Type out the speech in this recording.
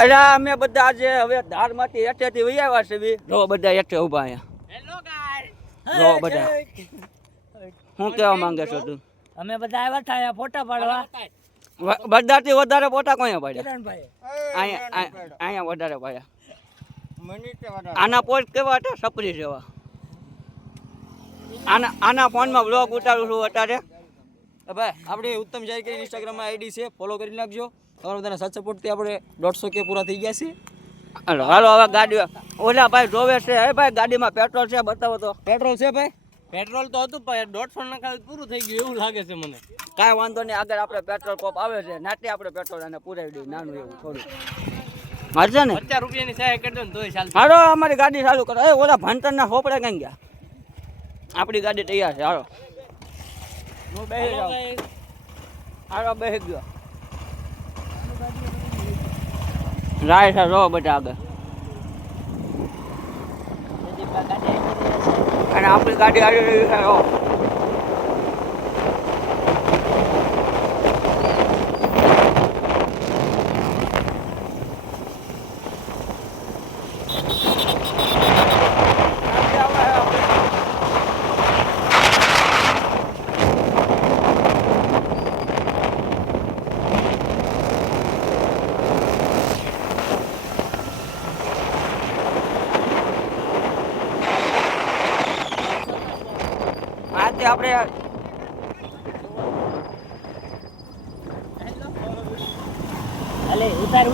અરે અમે બધા આજે હવે ધારમાંથી હેઠેથી વહી આવ્યા છે બી જો બધા હેઠે ઊભા અહીંયા હેલો ગાઈસ જો બધા શું કહેવા માંગે છો તું અમે બધા આવ્યા હતા અહીંયા ફોટા પાડવા બધાથી વધારે ફોટા કોયા પાડ્યા કિરણભાઈ અહીંયા વધારે પાડ્યા આના પોસ્ટ કેવા હતા સપરી જેવા આના ફોનમાં બ્લોગ ઉતારું છું અત્યારે ભાઈ આપણે ઉત્તમ જાહેર કરી ઇન્સ્ટાગ્રામમાં આઈડી છે ફોલો કરી નાખજો તમારા બધાના સાથ સપોર્ટથી આપણે 150K પૂરા થઈ ગયા છે હાલો હવે ગાડી ઓલા ભાઈ જોવે છે હે ભાઈ ગાડીમાં પેટ્રોલ છે બતાવો તો પેટ્રોલ છે ભાઈ પેટ્રોલ તો હતું પણ 150 નાખાવે પૂરું થઈ ગયું એવું લાગે છે મને કાંઈ વાંધો નહીં આગળ આપણે પેટ્રોલ પંપ આવે છે નાટે આપણે પેટ્રોલ અને પુરાવી દઈએ નાનું એવું થોડું મળશે ને 50 રૂપિયાની સહાય કરી દો ને તોય ચાલશે હાલો અમારી ગાડી ચાલુ કરો એ ઓલા ભણતરના હોપડે કઈ ગયા આપણી ગાડી તૈયાર છે હાલો હું બેસી જાઉં હાલો બેસી ગયો રાય છે જો બધા આગળ અને આપણી ગાડી આવી રહી છે આપણે અલે ઉતાર